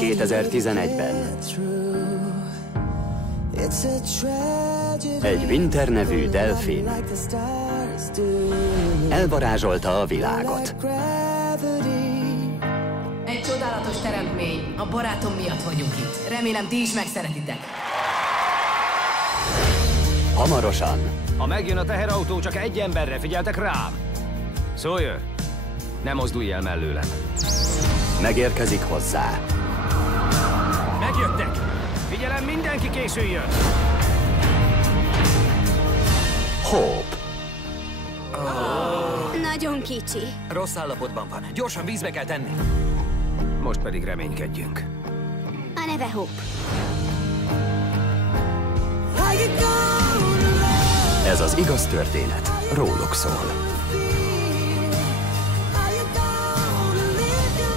2011-ben. Egy Winter nevű delfin elvarázsolta a világot. Egy csodálatos teremtmény. A barátom miatt vagyunk itt. Remélem, ti is megszeretitek. Hamarosan. Ha megjön a teherautó, csak egy emberre figyeltek rám. Sawyer, ne mozdulj el mellőlem. Megérkezik hozzá. Megjöttek! Figyelem, mindenki készüljön! Hope. Nagyon kicsi. Rossz állapotban van. Gyorsan vízbe kell tenni. Most pedig reménykedjünk. A neve Hope. Ez az igaz történet róluk szól.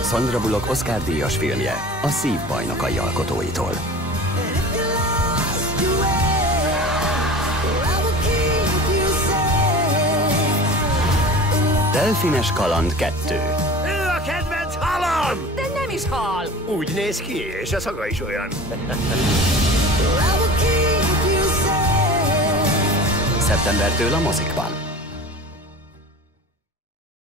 Sandra Bullock Oscar-díjas filmje a Szív bajnokai alkotóitól. Delfines kaland 2. Ő a kedvenc halam! De nem is hal! Úgy néz ki, és a szaga is olyan. Szeptembertől a mozikban.